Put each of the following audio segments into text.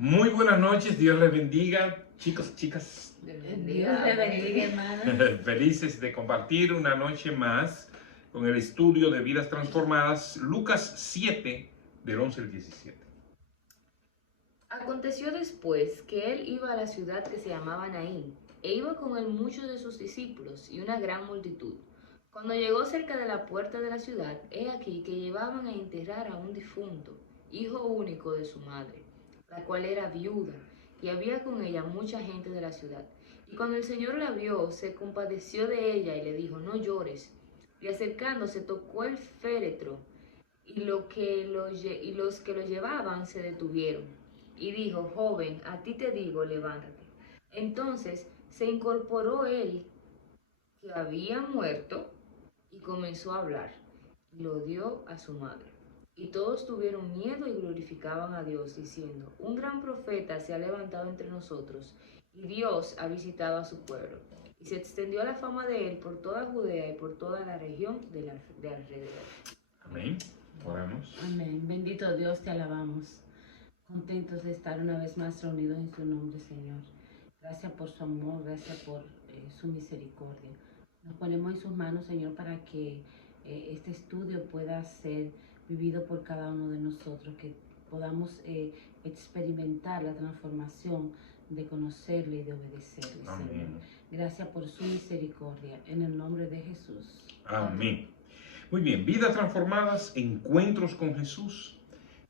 Muy buenas noches, Dios les bendiga, chicos, chicas. Dios te bendiga, hermano. Felices de compartir una noche más con el estudio de vidas transformadas, Lucas 7, del 11 al 17. Aconteció después que él iba a la ciudad que se llamaba Naín, e iba con él muchos de sus discípulos y una gran multitud. Cuando llegó cerca de la puerta de la ciudad, he aquí que llevaban a enterrar a un difunto, hijo único de su madre, la cual era viuda, y había con ella mucha gente de la ciudad. Y cuando el Señor la vio, se compadeció de ella y le dijo: no llores. Y acercándose tocó el féretro, y los que lo llevaban se detuvieron. Y dijo: joven, a ti te digo, levántate. Entonces se incorporó él, que había muerto, y comenzó a hablar, y lo dio a su madre. Y todos tuvieron miedo y glorificaban a Dios, diciendo: un gran profeta se ha levantado entre nosotros, y Dios ha visitado a su pueblo. Y se extendió la fama de él por toda Judea y por toda la región de alrededor. Amén. Oramos. Amén. Bendito Dios, te alabamos. Contentos de estar una vez más reunidos en su nombre, Señor. Gracias por su amor, gracias por su misericordia. Nos ponemos en sus manos, Señor, para que este estudio pueda ser vivido por cada uno de nosotros, que podamos experimentar la transformación de conocerle y de obedecerle, Amén. Señor. Gracias por su misericordia, en el nombre de Jesús. Amén. Muy bien, vidas transformadas, encuentros con Jesús.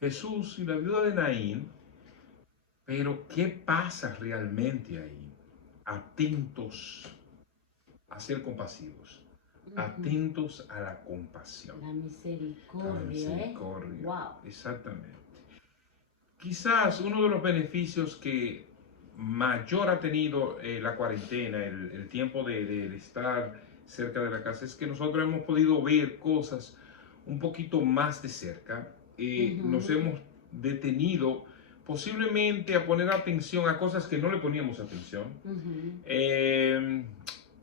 Jesús y la viuda de Naín, pero ¿qué pasa realmente ahí? Atentos a ser compasivos, atentos a la compasión. La misericordia, La misericordia. Wow. Exactamente. Quizás uno de los beneficios que mayor ha tenido la cuarentena, el tiempo de estar cerca de la casa, es que nosotros hemos podido ver cosas un poquito más de cerca. Nos hemos detenido posiblemente a poner atención a cosas que no le poníamos atención.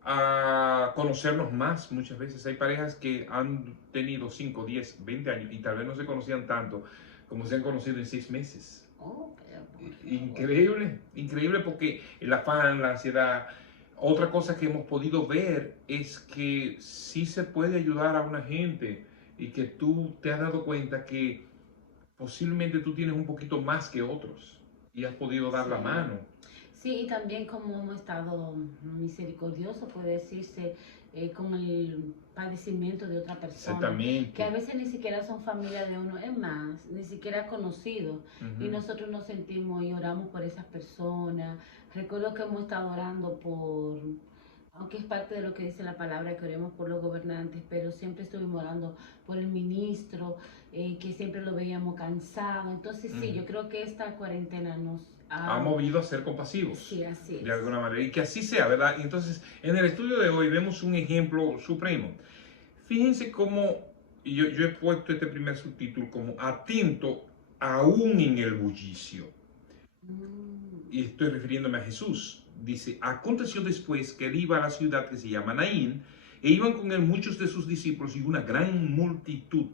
A conocernos más. Muchas veces hay parejas que han tenido 5, 10, 20 años y tal vez no se conocían tanto como se han conocido en 6 meses. Increíble, increíble, porque el afán, la ansiedad. Otra cosa que hemos podido ver es que sí se puede ayudar a una gente y que tú te has dado cuenta que posiblemente tú tienes un poquito más que otros y has podido dar la mano. Sí, y también como hemos estado misericordiosos, puede decirse, con el padecimiento de otra persona. Exactamente. Que a veces ni siquiera son familia de uno, es más, ni siquiera conocidos. Y nosotros nos sentimos y oramos por esas personas. Recuerdo que hemos estado orando por, aunque es parte de lo que dice la palabra, que oremos por los gobernantes, pero siempre estuvimos orando por el ministro, que siempre lo veíamos cansado. Entonces sí, yo creo que esta cuarentena nos ha movido a ser compasivos. Sí, así es. De alguna manera. Y que así sea, ¿verdad? Entonces, en el estudio de hoy vemos un ejemplo supremo. Fíjense cómo yo he puesto este primer subtítulo como atento aún en el bullicio. Y estoy refiriéndome a Jesús. Dice: aconteció después que él iba a la ciudad que se llama Naín, e iban con él muchos de sus discípulos y una gran multitud.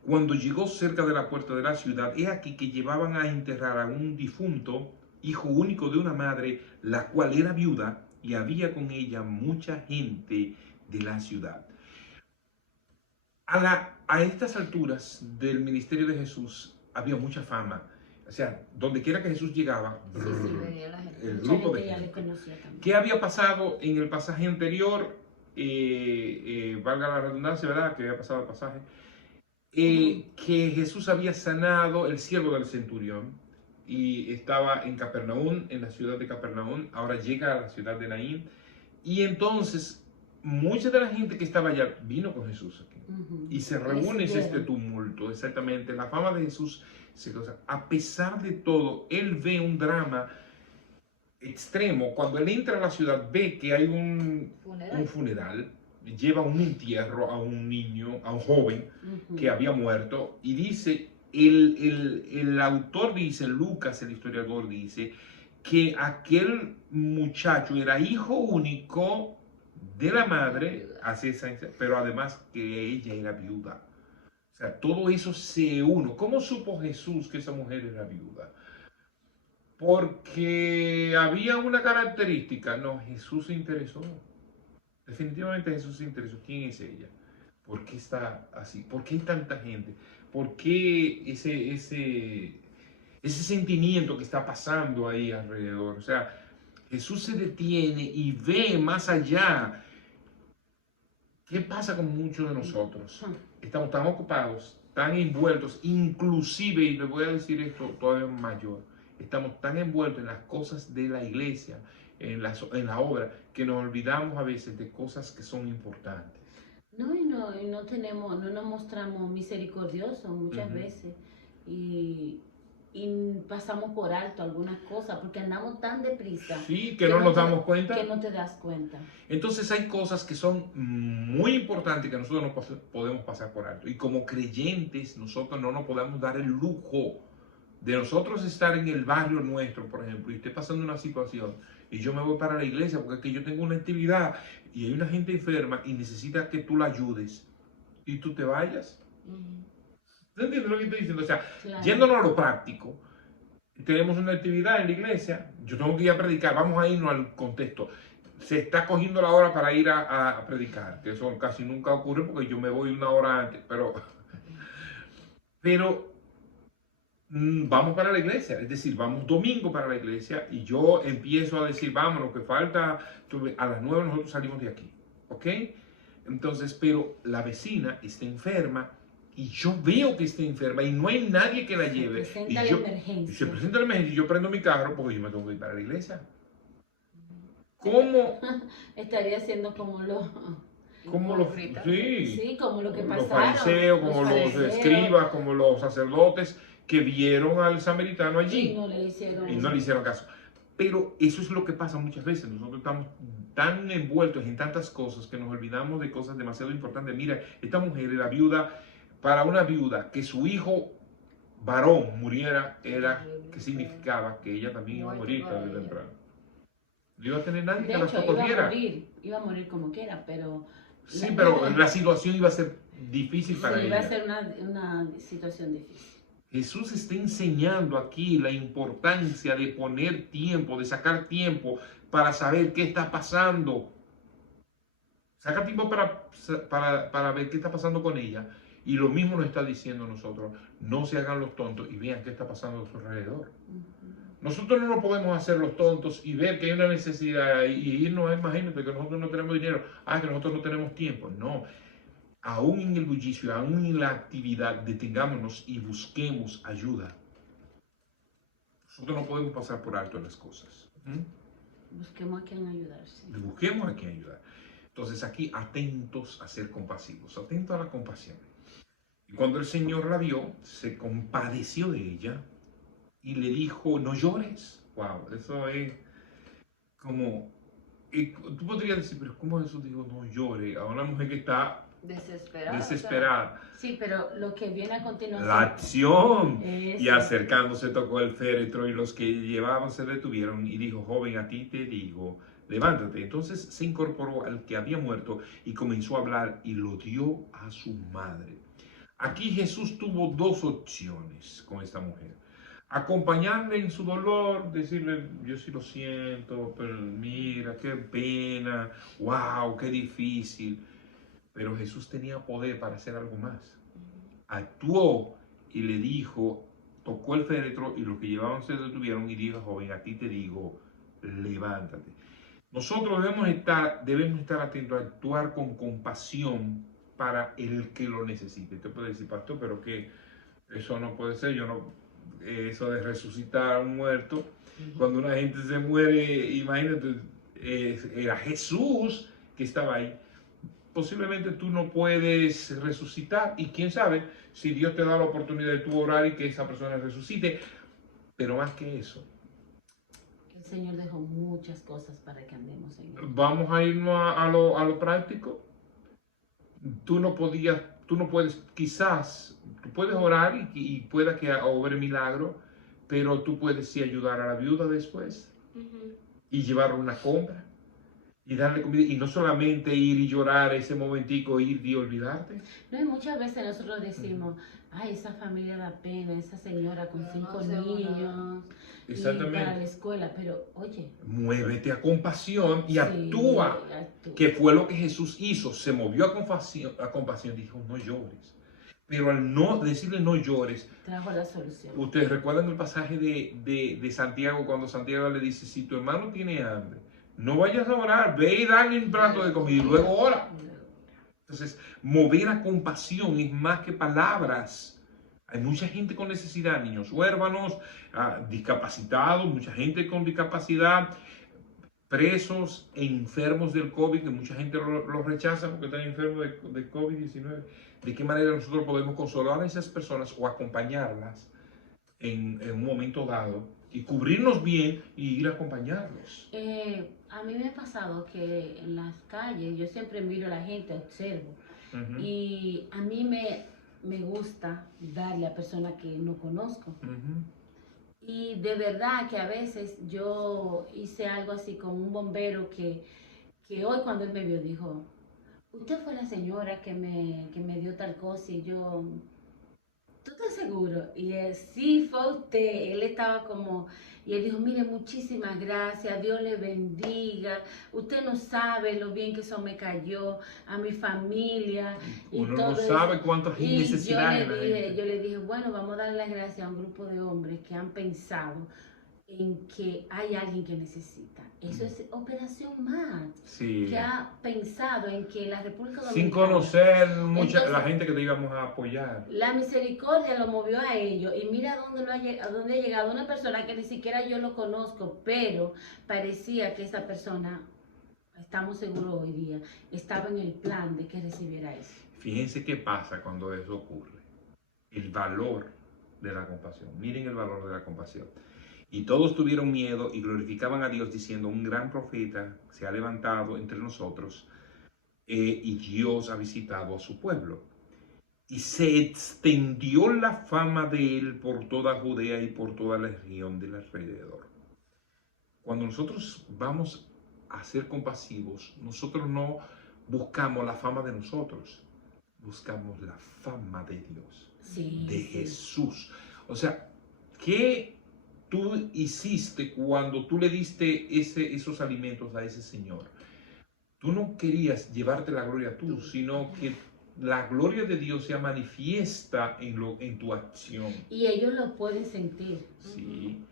Cuando llegó cerca de la puerta de la ciudad, he aquí que llevaban a enterrar a un difunto, hijo único de una madre, la cual era viuda, y había con ella mucha gente de la ciudad. A estas alturas del ministerio de Jesús había mucha fama. O sea, donde quiera que Jesús llegaba, venía la gente. el grupo de gente. ¿Qué había pasado en el pasaje anterior? Valga la redundancia, ¿verdad? Que había pasado el pasaje. Que Jesús había sanado el siervo del centurión y estaba en Capernaum, en la ciudad de Capernaum. Ahora llega a la ciudad de Naín, y entonces mucha de la gente que estaba allá vino con Jesús aquí y se reúne este tumulto. Exactamente, la fama de Jesús se causa. A pesar de todo, él ve un drama extremo. Cuando él entra a la ciudad, ve que hay un funeral, lleva un entierro a un niño, a un joven que había muerto, y dice, el autor dice, Lucas, el historiador, dice que aquel muchacho era hijo único de la madre, pero además que ella era viuda. O sea, todo eso se une. ¿Cómo supo Jesús que esa mujer era viuda? porque había una característica. No, Jesús se interesó. Definitivamente Jesús se interesó. ¿Quién es ella? ¿Por qué está así? ¿Por qué hay tanta gente? ¿Por qué ese sentimiento que está pasando ahí alrededor? O sea, Jesús se detiene y ve más allá. ¿Qué pasa con muchos de nosotros? Estamos tan ocupados, tan envueltos, inclusive, y les voy a decir esto todavía mayor, estamos tan envueltos en las cosas de la iglesia, en la obra, que nos olvidamos a veces de cosas que son importantes. No, y no tenemos, no nos mostramos misericordiosos muchas veces. Y pasamos por alto algunas cosas porque andamos tan deprisa. Sí, que no nos damos cuenta. Que no te das cuenta. Entonces hay cosas que son muy importantes que nosotros no podemos pasar por alto. Y como creyentes, nosotros no nos podemos dar el lujo de nosotros estar en el barrio nuestro, por ejemplo, y esté pasando una situación, y yo me voy para la iglesia porque es que yo tengo una actividad y hay una gente enferma y necesita que tú la ayudes, y tú te vayas. ¿Tú entiendes lo que estoy diciendo? O sea, claro, yéndonos a lo práctico, tenemos una actividad en la iglesia, yo tengo que ir a predicar, vamos a irnos al contexto. Se está cogiendo la hora para ir a predicar, que eso casi nunca ocurre porque yo me voy una hora antes, pero vamos para la iglesia, es decir, vamos domingo para la iglesia y yo empiezo a decir, vamos, lo que falta, a las 9 nosotros salimos de aquí, ¿ok? Entonces, pero la vecina está enferma y yo veo que está enferma y no hay nadie que la lleve. Se presenta la emergencia. Se presenta la emergencia y yo prendo mi carro porque yo me tengo que ir para la iglesia. ¿Cómo? Estaría siendo como los... Sí, como lo que pasaron. Los fariseos, como los escribas, como los sacerdotes que vieron al samaritano allí. Y no le hicieron caso. Pero eso es lo que pasa muchas veces. Nosotros estamos tan envueltos en tantas cosas que nos olvidamos de cosas demasiado importantes. Mira, esta mujer era viuda. Para una viuda, que su hijo varón muriera, que significaba que ella también iba a morir tarde o temprano. No iba a tener nadie que la socorriera. Iba a morir como quiera, pero... Sí, pero la situación iba a ser difícil para ella. Iba a ser una situación difícil. Jesús está enseñando aquí la importancia de poner tiempo, de sacar tiempo para saber qué está pasando. Saca tiempo para ver qué está pasando con ella. Y lo mismo nos está diciendo nosotros. No se hagan los tontos y vean qué está pasando a su alrededor. Nosotros no podemos hacer los tontos y ver que hay una necesidad y irnos, imagínate que nosotros no tenemos dinero, que nosotros no tenemos tiempo. No. Aún en el bullicio, aún en la actividad, detengámonos y busquemos ayuda. Nosotros no podemos pasar por alto las cosas. Busquemos a quien ayudarse. Busquemos a quien ayudar. Entonces aquí atentos a ser compasivos, atentos a la compasión. Y cuando el Señor la vio, se compadeció de ella y le dijo, no llores. Wow, eso es como... tú podrías decir, pero ¿cómo Jesús dijo no llore a una mujer que está desesperada? Sí, pero lo que viene a continuación... La acción. Y acercándose tocó el féretro y los que llevaban se detuvieron y dijo, joven, a ti te digo, levántate. Entonces se incorporó al que había muerto y comenzó a hablar y lo dio a su madre. Aquí Jesús tuvo dos opciones con esta mujer. Acompañarle en su dolor, decirle, yo sí lo siento, pero mira, qué pena, wow, qué difícil. Pero Jesús tenía poder para hacer algo más. Actuó y le dijo, tocó el féretro y los que llevaban se detuvieron y dijo, joven, a ti te digo, levántate. Nosotros debemos estar atentos a actuar con compasión para el que lo necesite. Usted puede decir, pastor, pero que eso no puede ser, eso de resucitar a un muerto, cuando una gente se muere, imagínate, era Jesús que estaba ahí. Posiblemente tú no puedes resucitar y quién sabe si Dios te da la oportunidad de tú orar y que esa persona resucite, pero más que eso. El Señor dejó muchas cosas para que andemos en él. Vamos a irnos a lo práctico. Tú no puedes, quizás, tú puedes orar y pueda que obre milagro, pero tú puedes sí ayudar a la viuda después y llevarle una compra Y darle comida, y no solamente ir y llorar ese momentico, ir y olvidarte. No, y muchas veces nosotros decimos, ay, esa familia da pena, esa señora con Pero 5 no hacemos nada. niños y Exactamente. para la escuela, pero oye, Muévete a compasión y sí, actúa. actúa. Que fue lo que Jesús hizo. Se movió a compasión, dijo, no llores. Pero al no decirle no llores, Trajo la solución. ustedes recuerdan el pasaje de Santiago, cuando Santiago le dice, si tu hermano tiene hambre, no vayas a orar, ve y dale un plato de comida y luego ora. Entonces, mover a compasión es más que palabras. Hay mucha gente con necesidad, niños huérfanos, discapacitados, mucha gente con discapacidad, presos, enfermos del COVID, que mucha gente los rechaza porque están enfermos de COVID-19. ¿De qué manera nosotros podemos consolar a esas personas o acompañarlas en un momento dado y cubrirnos bien y ir a acompañarlos? A mí me ha pasado que en las calles yo siempre miro a la gente, observo, Ujú, y a mí me gusta darle a personas que no conozco. ujú. Y de verdad que a veces yo hice algo así con un bombero que hoy cuando él me vio dijo, usted fue la señora que me dio tal cosa y yo, ¿tú estás seguro? Y él, sí, fue usted. Él estaba como, y él dijo, mire, muchísimas gracias, Dios le bendiga. Usted no sabe lo bien que eso me cayó a mi familia y Uno no todo sabe eso. cuántas Y necesidades hay. yo le dije, bueno, vamos a darle las gracias a un grupo de hombres que han pensado en que hay alguien que necesita. Eso es Operación MAD, Sí. que ha pensado en que la República Dominicana, Sin conocer mucha Entonces, la gente que te íbamos a apoyar. la misericordia lo movió a ellos y mira a dónde ha llegado una persona que ni siquiera yo lo conozco, pero parecía que esa persona, estamos seguros hoy día, estaba en el plan de que recibiera eso. Fíjense qué pasa cuando eso ocurre. El valor de la compasión. Miren el valor de la compasión. Y todos tuvieron miedo y glorificaban a Dios diciendo, un gran profeta se ha levantado entre nosotros y Dios ha visitado a su pueblo. Y se extendió la fama de él por toda Judea y por toda la región del alrededor. Cuando nosotros vamos a ser compasivos, nosotros no buscamos la fama de nosotros, buscamos la fama de Dios, Sí, de sí. Jesús. O sea, ¿qué tú hiciste cuando tú le diste esos alimentos a ese Señor? Tú no querías llevarte la gloria tú, sino que la gloria de Dios se manifiesta en tu acción. Y ellos lo pueden sentir. ¿Sí?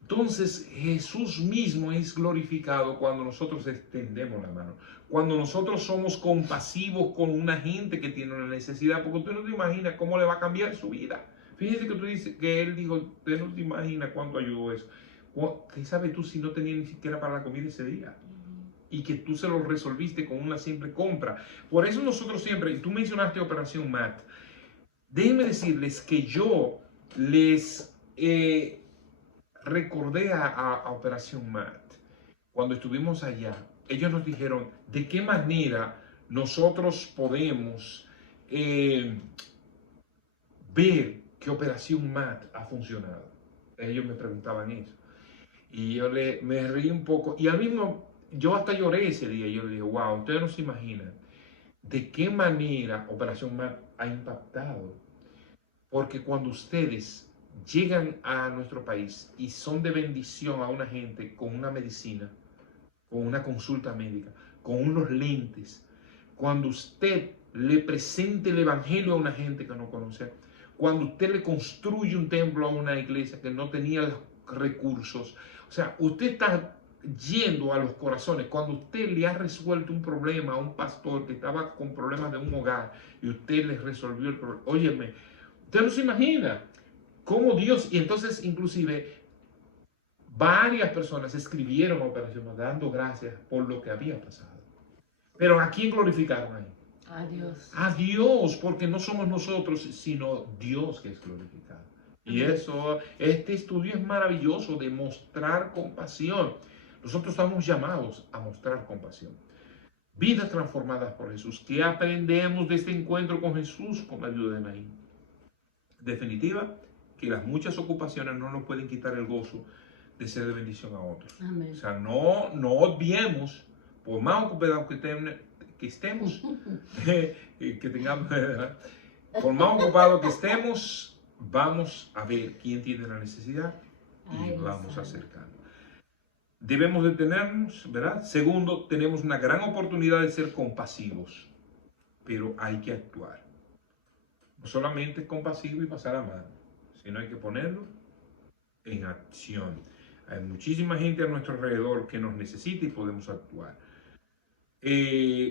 Entonces Jesús mismo es glorificado cuando nosotros extendemos la mano, cuando nosotros somos compasivos con una gente que tiene una necesidad, porque tú no te imaginas cómo le va a cambiar su vida. Fíjese que tú dices que él dijo, usted no te imagina cuánto ayudó eso. ¿Qué sabes tú si no tenía ni siquiera para la comida ese día? Y que tú se lo resolviste con una simple compra. Por eso nosotros siempre, tú mencionaste Operación MAT, déjenme decirles que yo les recordé a Operación MAT cuando estuvimos allá. Ellos nos dijeron de qué manera nosotros podemos ver que Operación MAT ha funcionado. Ellos me preguntaban eso. Y yo me reí un poco. Y al mismo, yo hasta lloré ese día. Yo le dije, wow, ustedes no se imaginan de qué manera Operación MAT ha impactado. Porque cuando ustedes llegan a nuestro país y son de bendición a una gente con una medicina, con una consulta médica, con unos lentes, cuando usted le presente el evangelio a una gente que no conoce, cuando usted le construye un templo a una iglesia que no tenía los recursos, o sea, usted está yendo a los corazones, cuando usted le ha resuelto un problema a un pastor que estaba con problemas de un hogar y usted le resolvió el problema, óyeme, usted no se imagina cómo Dios, y entonces inclusive varias personas escribieron a Operación MAT dando gracias por lo que había pasado. Pero ¿a quién glorificaron ahí? A Dios. A Dios, porque no somos nosotros, sino Dios que es glorificado. Y eso, este estudio es maravilloso de mostrar compasión. Nosotros estamos llamados a mostrar compasión. Vidas transformadas por Jesús. ¿Qué aprendemos de este encuentro con Jesús con la ayuda de Naín? Definitiva, que las muchas ocupaciones no nos pueden quitar el gozo de ser de bendición a otros. Amén. O sea, no obviemos Por más ocupados que estemos, que tengamos, por más ocupados que estemos, vamos a ver quién tiene la necesidad y Ay, vamos Gonzalo. acercando. Debemos detenernos, ¿verdad? Segundo, tenemos una gran oportunidad de ser compasivos, pero hay que actuar. No solamente es compasivo y pasar a mano, sino hay que ponerlo en acción. Hay muchísima gente a nuestro alrededor que nos necesita y podemos actuar.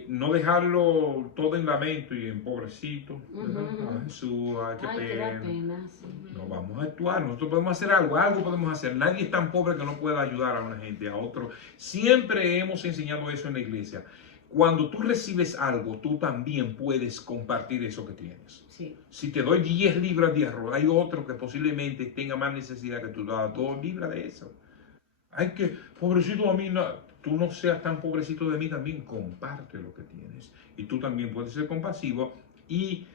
No dejarlo todo en lamento y en pobrecito. ¿Verdad? Ay, Jesús, ay, qué Ay, que da pena. pena, sí. No, vamos a actuar, nosotros podemos hacer algo podemos hacer. Nadie es tan pobre que no pueda ayudar a una gente, a otro. Siempre hemos enseñado eso en la iglesia. Cuando tú recibes algo, tú también puedes compartir eso que tienes. Sí. Si te doy 10 libras de arroz, hay otro que posiblemente tenga más necesidad que tú, das 2 libras de eso. Hay que, pobrecito a mí, no, tú no seas tan pobrecito de mí, también comparte lo que tienes. Y tú también puedes ser compasivo y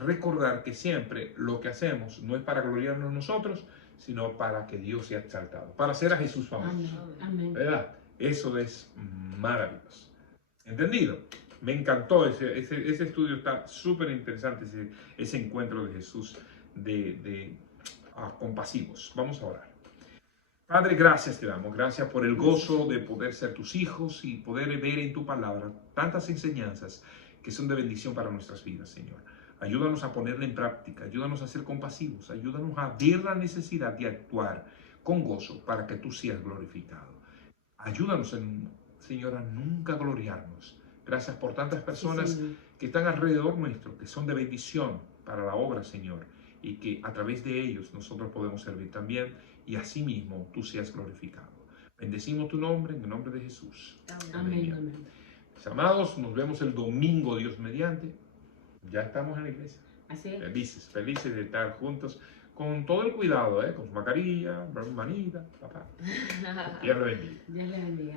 recordar que siempre lo que hacemos no es para gloriarnos nosotros, sino para que Dios sea exaltado, para hacer a Jesús famoso. Amén. Amén. ¿Verdad? Eso es maravilloso. ¿Entendido? Me encantó ese estudio, está súper interesante, ese encuentro de Jesús compasivos. Vamos a orar. Padre, gracias te damos, gracias por el gozo de poder ser tus hijos y poder ver en tu palabra tantas enseñanzas que son de bendición para nuestras vidas, Señor. Ayúdanos a ponerla en práctica, ayúdanos a ser compasivos, ayúdanos a ver la necesidad de actuar con gozo para que tú seas glorificado. Ayúdanos, Señor, a nunca gloriarnos. Gracias por tantas personas Sí, que están alrededor nuestro, que son de bendición para la obra, Señor, y que a través de ellos nosotros podemos servir también y asimismo tú seas glorificado. Bendecimos tu nombre en el nombre de Jesús. Amén. Amén. Mis amados, nos vemos el domingo, Dios mediante. Ya estamos en la iglesia. Así es. Felices, felices de estar juntos con todo el cuidado, con su mascarilla, manita, papá. Dios le bendiga. Dios le bendiga.